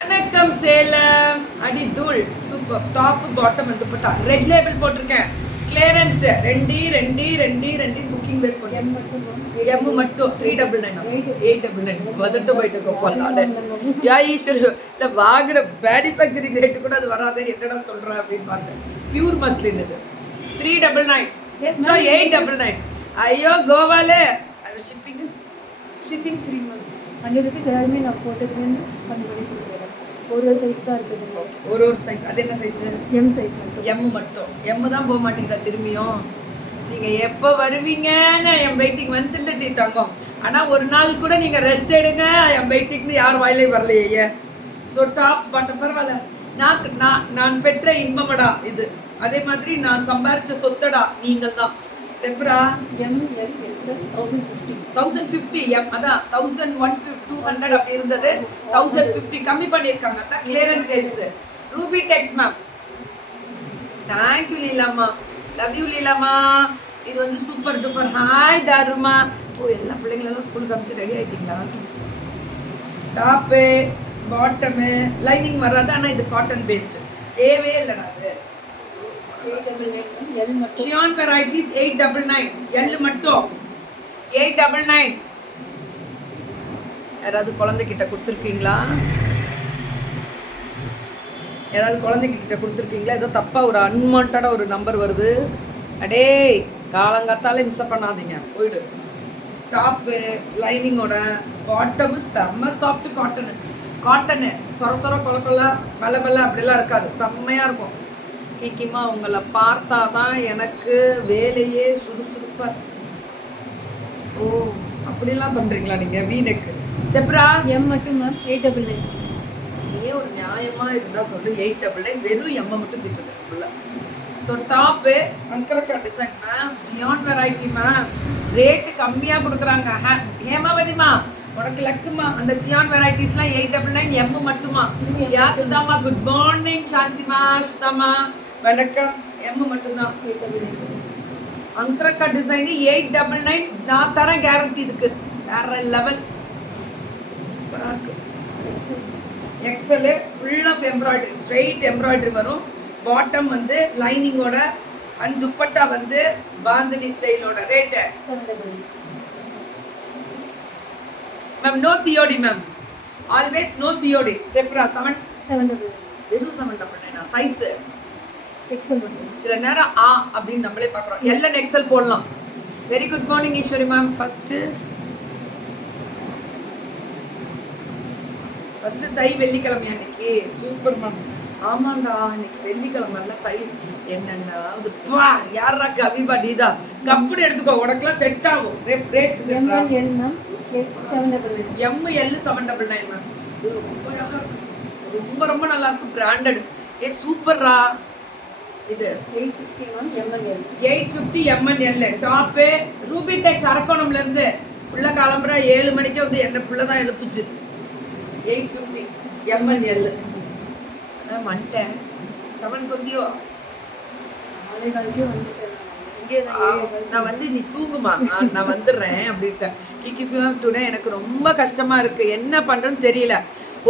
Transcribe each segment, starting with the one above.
வணக்கம் சேலம். அடி தூள் சூப்பர். டாப் பாட்டம் வந்து போட்டா ரெட் லேபிள் போட்டிருக்கேன். கிளியரன்ஸ் ரெண்டு புக்கிங் பேஸ் பண்ணி எம் மட்டும் 399 899 வந்துட்டு போயிட்டு போகலாட யா ஈஸ்வர் இல்லை வாங்குற மேனுஃபேக்சரிங் ரேட்டு கூட அது வராது என்னடா சொல்கிறேன் அப்படின்னு பார்த்தேன். பியூர் மஸ்லின் இது 399 899. ஐயோ கோவாலே அது ஷிப்பிங் ஃப்ரீ மேம். 100 rupees எல்லாருமே நான் போட்டதுலேருந்து பண்ணி கொடுக்குறேன். ஒரு சைஸ் தான் இருக்குது. ஒரு சைஸ். அது என்ன சைஸ்? எம் சைஸ் மட்டும். எம் மட்டும். எம் தான் போக மாட்டேங்குதா திரும்பியும்? நீங்கள் எப்போ வருவீங்கன்னு என் வெயிட்டிங் வந்துட்டு தங்கம். ஆனால் ஒரு நாள் கூட நீங்கள் ரெஸ்ட் எடுங்க என் வெயிட்டிங்னு யார் வாயிலையும் வரலையே. ஸோ டாப் பாட்டம் பரவாயில்ல. நான் பெற்ற இன்பமடா இது. அதே மாதிரி நான் சம்பாரிச்ச சொத்தடா நீங்கள் தான். செப்ரா எம் எல் எக்ஸ்எல் 1050 எம் அதான் 1100 அப்படி இருந்தது. 1050 கம்மி பண்ணியிருக்காங்க. அதான் clearance sales. Ruby Tex ma'am. Thank you லீலாமா. லவ் யூ லீலாமா. இது வந்து சூப்பர் டூப்பர். ஹாய் தாருமா. ஓ எல்லா பிள்ளைங்களெல்லாம் ஸ்கூலுக்கு அனுப்பிச்சு ரெடி ஆகிட்டீங்களா? டாப்பு பாட்டமு லைனிங் வராது. ஆனால் இது காட்டன் பேஸ்டு தேவே இல்லைண்ணா. அது Chion varieties 899 L மட்டும் 899. யாராவது குழந்தைகிட்ட கொடுத்துருக்கீங்களா? ஏதோ தப்பா ஒரு அன்வான்டா ஒரு நம்பர் வருது. அடே காலங்காத்தாலே மிஸ் பண்ணாதீங்க, போயிடு. டாப்பு லைனிங்கோட பாட்டமு செம்ம சாஃப்ட் காட்டனு சொர கொல வெள்ள அப்படிலாம் இருக்காது. செம்மையாக இருக்கும். கிக்கிமா உங்களை பார்த்தா தான் எனக்கு வேலையே சுறுசுறுப்பா. ஓ அப்படிலாம் பண்ணுறீங்களா நீங்கள்? வீனக்கு செப்ரா எம் மட்டும் மேம் 899. நீயே ஒரு நியாயமாக இருந்தால் சொல்லு. 899 வெறும் எம்மை மட்டும் திட்டுறதுக்குள்ள. So top angrakha design ma'am. ஜியான் வெரைட்டி மேம். ரேட்டு கம்மியாக கொடுக்குறாங்க. ஹேமாவதிமா உனக்கு லக்குமா. அந்த ஜியான் வெரைட்டிஸ்லாம் 899 எம் மட்டுமா. யா சுதாமா குட் மார்னிங். சாந்திமா சுதாமா வணக்கம். எம் மட்டும்தான். அங்கரக்கா டிசைன் 899 நான் தரேன் கேரண்டி. இதுக்கு வேற level. XL full of embroidery, straight embroidery வரும். பாட்டம் வந்து லைனிங்கோட அண்ட் துப்பட்டா வந்து பாந்தினி ஸ்டைலோட. Rate ma'am no COD ma'am. Always no COD. செப்ரா 7 வெறும் 799. சைஸ் எக்ஸ்எல் மட்டும். சில நேரம் அப்படின்னு நம்மளே பார்க்குறோம். எல்என் எக்ஸல் போடலாம். Very good morning Eswari ma'am. First தை வெள்ளிக்கிழமை அன்னைக்கு சூப்பர் மேம். ஆமாண்டா இன்னைக்கு வெள்ளிக்கிழமை தை என்னென்ன யாரா கவிபா நீதா கப்புடு எடுத்துக்கோ. உனக்குலாம் செட் ஆகும். Rate M L ma'am 799. M L 799 ma'am. இது ரொம்ப அழகாக இருக்கு. ரொம்ப நல்லா இருக்கு. பிராண்டட். சூப்பர்ரா. இது 850 ma'am. M L 850 M and L. Top Ruby Tex அரக்கோணம்ல இருந்து உள்ள கிளம்புற 7 மணிக்கே வந்து என்ன புள்ள தான் எழுப்புச்சு. 850 எம்என்எல். வந்துட்டேன் 7 கொந்தியோ. நான் வந்து நீ தூங்குமா நான் வந்துடுறேன் அப்படின்ட்டேன். கிக்கிபிஎம் டுடே எனக்கு ரொம்ப கஷ்டமா இருக்கு. என்ன பண்றேன்னு தெரியல.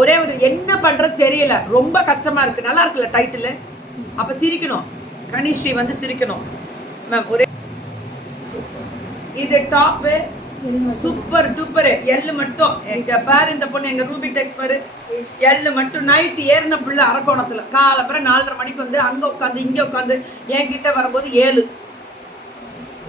ஒரே ஒரு என்ன பண்றது தெரியல. ரொம்ப கஷ்டமா இருக்கு. நல்லா இருக்குல்ல டைட்டில்? அப்ப சிரிக்கணும். கனிஸ்ரீ வந்து சிரிக்கணும் மேம். ஒரே இது டாப்பு சூப்பர் டூப்பர். எல் மட்டும். எங்க பாரு இந்த பொண்ணு எங்க ரூபி டெக்ஸ் பாரு. எல் மட்டும். நைட் ஏறின பிள்ளை அரக்கோணத்துல காலப்புறம் 4:30 மணிக்கு வந்து அங்க உட்காந்து இங்க உட்காந்து என்கிட்ட வரும்போது 7.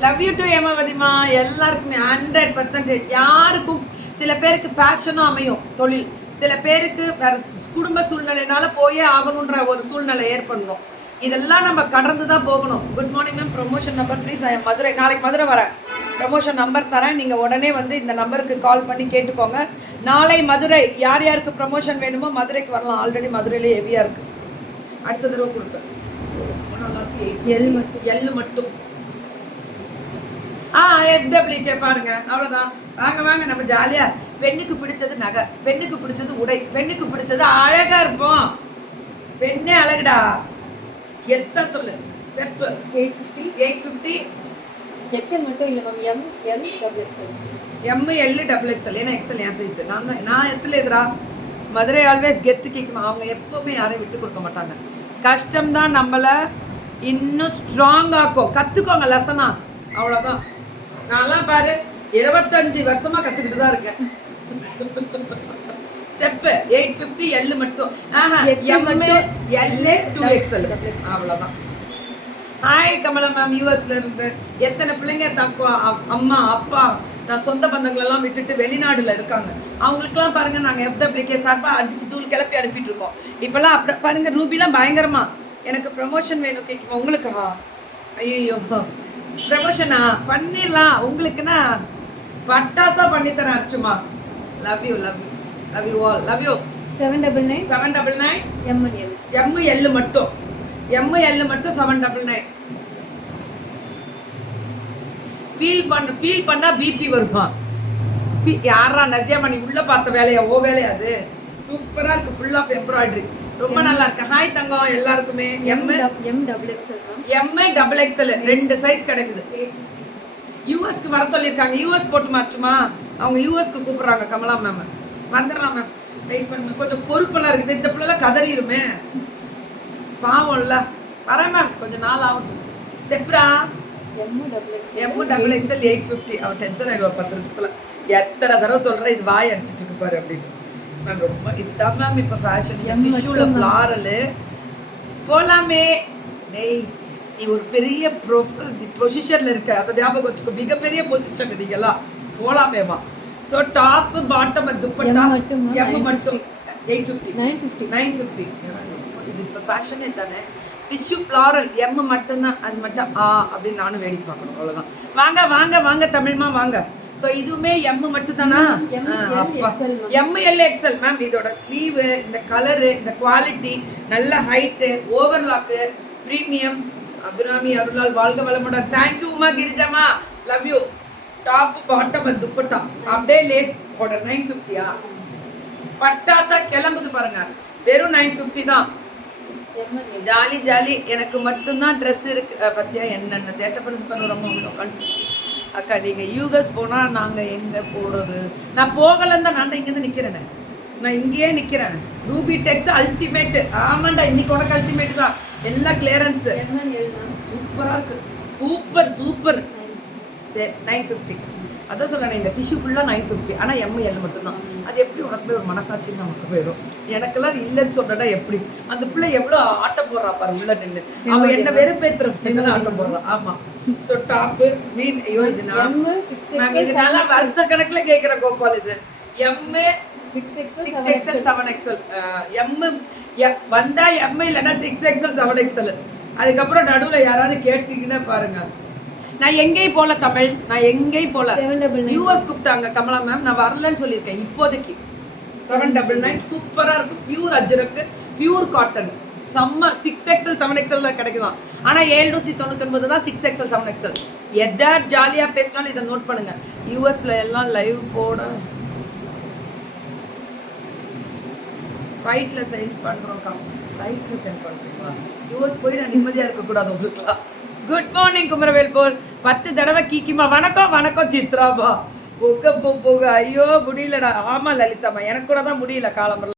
லவ் யூ டு ஏமாவதிமா. எல்லாருக்குமே 100%. யாருக்கும் சில பேருக்கு பேஷனும் அமையும் தொழில். சில பேருக்கு வேற குடும்ப சூழ்நிலைனால போயே ஆகணுன்ற ஒரு சூழ்நிலை ஏற்படணும். இதெல்லாம் நம்ம கடந்து தான் போகணும். Good morning ma'am. Promotion number please. Madurai. நாளைக்கு மதுரை வரேன். ப்ரமோஷன் நம்பர் தரேன். நீங்கள் உடனே வந்து இந்த நம்பருக்கு கால் பண்ணி கேட்டுக்கோங்க. நாளை மதுரை. யார் யாருக்கு ப்ரமோஷன் வேணுமோ மதுரைக்கு வரலாம். ஆல்ரெடி மதுரையிலே ஹெவியாக இருக்குது. அடுத்த தடவை கொடுப்பேன். நல்லா இருக்கு. எல் மட்டும். FWK பாருங்க. அவ்வளோதான். வாங்க நம்ம ஜாலியாக. பெண்ணுக்கு பிடிச்சது நகை, பெண்ணுக்கு பிடிச்சது உடை, பெண்ணுக்கு பிடிச்சது அழகாக இருப்போம். பெண்ணே அழகுடா. எத்தனை சொல்லு. செப்பு 850 எக்ஸ்எல் மட்டும் இல்லை ma'am. M L double XL. M L double XL. ஏன்னா எக்ஸ்எல் என் சைஸ். நான் எத்தனை எதிரா மதுரை ஆல்வேஸ் கெத்து கேட்கணும். அவங்க எப்பவுமே யாரையும் விட்டு கொடுக்க மாட்டாங்க. கஷ்டம்தான் நம்மளை இன்னும் ஸ்ட்ராங் ஆக்கும். கற்றுக்கோங்க லெசனா, அவ்வளோதான். நான்லாம் பாரு 25 வருஷமா கற்றுக்கிட்டு தான் இருக்கேன். செப்பு 850 எல் மட்டும், எல்ஏ 2XL, அவ்வளோதான். ஹாய் கமலா மேம், யூஎஸ்ல இருந்து. எத்தனை பிள்ளைங்க அம்மா அப்பா தான் சொந்த பந்தங்கள் எல்லாம் விட்டுட்டு வெளிநாடுல இருக்காங்க. அவங்களுக்குலாம் பாருங்க, நாங்கள் FWK சார்பாக அடிச்சு தூள் கிளப்பி அனுப்பிட்டு இருக்கோம். இப்பெல்லாம் அப்புறம் பாருங்க, ரூபிலாம் பயங்கரமா எனக்கு ப்ரமோஷன் வேணும் கேட்குமா? உங்களுக்கா? ஐயோ, ப்ரமோஷனா பண்ணிடலாம். உங்களுக்குன்னா பட்டாசா பண்ணி தரேன் அர்ச்சுமா. Love you love you love you all, love you. 799 L மட்டும், எல் மட்டும் 799. ஃபீல் பண்ணா பிபி வருமா? யாரா நசியாமா, நீ உள்ள பார்த்த வேலையா? ஓ வேலையா அது? சூப்பரா இருக்கு, ஃபுல் ஆஃப் எம்ப்ராய்டரி, ரொம்ப நல்லா இருக்கு. ஹாய் தங்கம் எல்லாருக்குமே. XXL 2 சைஸ் கிடைக்குது. யூஎஸ்க்கு வர சொல்லியிருக்காங்க. யூஎஸ் போட்டு மாறுச்சுமா? அவங்க யூஎஸ்க்கு கூப்பிடுறாங்க கமலா மேம். வந்துடலாம் மேம், வெயிட் பண்ணுங்க. கொஞ்சம் பொறுப்பெல்லாம் இருக்குது. இந்த பிள்ளைலாம் கதறிடுமே, பாவம்ல. வரேன் மேம், கொஞ்சம் நாள் ஆகும். செப்ரா XXL 850. அவன் டென்ஷன் ஆகிடுவா 10 நிமிஷத்துல. எத்தனை தடவை சொல்கிறேன், இது வாய் அடிச்சிட்டு இருக்கு பாரு அப்படின்னு. மேம் ரொம்ப இதுதான் மேம் இப்போ ஃபேஷன். டிஷ்யூல ஃப்ளாரல் போலாமே. டேய், நீ ஒரு பெரிய பொசிஷன்ல இருக்க, அதை ஞாபகம் வச்சுக்கோ. மிகப்பெரிய பொசிஷன் நீங்கெல்லாம். போலாமேமா. So top bottom dupatta M மட்டும் 850 950. இது இப்போ ஃபேஷனே தானே. டிஷ்யூ ஃப்ளாரல் எம் மட்டும்தான். அது மட்டும் அப்படின்னு நானும் வேடிக்கை பார்க்கணும், அவ்வளோதான். வாங்க வாங்க வாங்க தமிழ்மா வாங்க. ஸோ இதுவுமே எம் மட்டும் தானா? ML XL ma'am. இதோட ஸ்லீவு, இந்த கலரு, இந்த குவாலிட்டி, நல்ல ஹைட்டு, ஓவர்லாக்கு, ப்ரீமியம். அபிராமி அருளால் வாழ்க வளமுடன். தேங்க்யூ உமா கிரிஜாமா, love you. Top bottom dupatta அப்படியே லேஸ் ஆர்டர் 950. பட்டாசா கிளம்புது பாருங்க, வெறும் 950 தான். Jolly jolly. எனக்கு மட்டும்தான் ட்ரெஸ் இருக்கு பத்தியா? என்னென்ன சேட்டை பண்ணது பாருங்க. ரொம்ப உட்காந்து அக்கா, நீங்கள் யூஎஸ் போனால் நாங்கள் எங்கே போகிறது? நான் போகலன்னு தான், நான் தான் இங்கேருந்து நிற்கிறேனே. நான் இங்கேயே நிற்கிறேன். ரூபி டெக்ஸ் அல்டிமேட். ஆமாண்டா, இன்னைக்கு உனக்கு அல்டிமேட் தான். எல்லாம் கிளியரன்ஸு. சூப்பராக இருக்குது, சூப்பர் சூப்பர். சரி 950. அதான் சொல்கிறேன், இந்த டிஷ்யூ ஃபுல்லாக 950. ஆனால் ML மட்டும்தான். அது எப்படி உனக்கு போய் ஒரு மனசாட்சின்னு நமக்கு போயிடும். எனக்கெல்லாம் இல்லைன்னு சொன்னா எப்படி? அந்த பிள்ளை எவ்வளோ ஆட்டம் போடுறா பாரு உள்ள நின்று. அவன் என்ன வெறுப்பேற்றுற ஆட்டம் போடுறான். ஆமாம். ஸோ டாப்பு மீன். ஐயோ, இது நாங்கள் இது நல்லா வருஷ கணக்கில் கேட்குற கோபால். இது எம்மு 6XL 7XL. வந்தா எம் இல்லைன்னா 6XL 7XL. அதுக்கப்புறம் நடுவில் யாராவது கேட்டீங்கன்னா பாருங்க. நான் எங்கேயும் போல தமிழ், நான் எங்கேயும் போல. யூஎஸ் கூப்பிட்டாங்க கமலா மேம், நான் வரலன்னு சொல்லியிருக்கேன் இப்போதைக்கு. 799 சூப்பராக இருக்கும். பியூர் அஜ்ரக்கு, பியூர் காட்டன், செம்ம. 6XL 7XL கிடைக்குதான். ஆனால் 799 தான் 6XL 7XL. எதா ஜாலியாக பேசினாலும் இதை நோட் பண்ணுங்க. யூஎஸ்ல எல்லாம் லைவ் போட ஃப்ளைட்டில் சென்ட் பண்ணுறோம்க்கா. ஃப்ளைட்டில் சென்ட் பண்ணுறீங்களா? யூஎஸ் போய் நான் நிம்மதியாக இருக்கக்கூடாது உங்களுக்குலாம். குட் மார்னிங் குமரவேல் போல் 10 தடவை கீக்கிமா. வணக்கம் வணக்கம் சித்ராபா. போக ஐயோ முடியலடா. ஆமாம் லலிதாம்மா, எனக்கு கூட தான் முடியல காலம்பரம்.